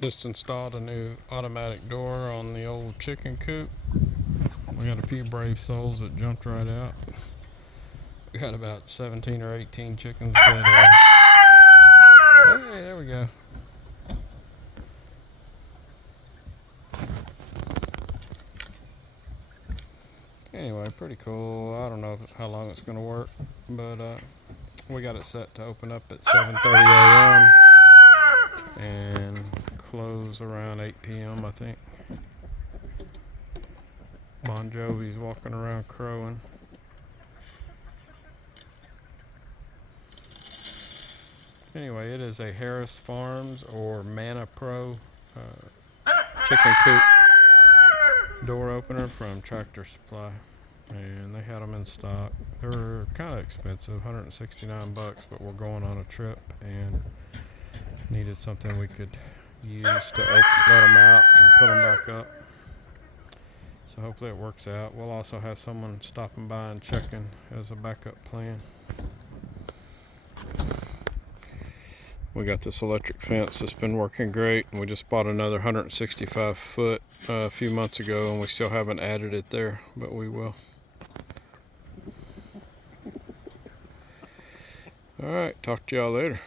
Just installed a new automatic door on the old chicken coop. We got a few brave souls that jumped right out. We got about 17 or 18 chickens that, hey, there we go. Anyway, pretty cool. I don't know how long it's going to work, but we got it set to open up at 7:30 a.m. and close around 8 p.m. I think. Bon Jovi's walking around crowing. Anyway, it is a Harris Farms or Manna Pro chicken coop door opener from Tractor Supply, and they had them in stock. They're kind of expensive, 169 bucks, but we're going on a trip and needed something we could use to let them out and put them back up. So hopefully it works out. We'll also have someone stopping by and checking as a backup plan. We got this electric fence that's been working great, and we just bought another 165 foot a few months ago, and we still haven't added it there, but we will. All right, talk to y'all later.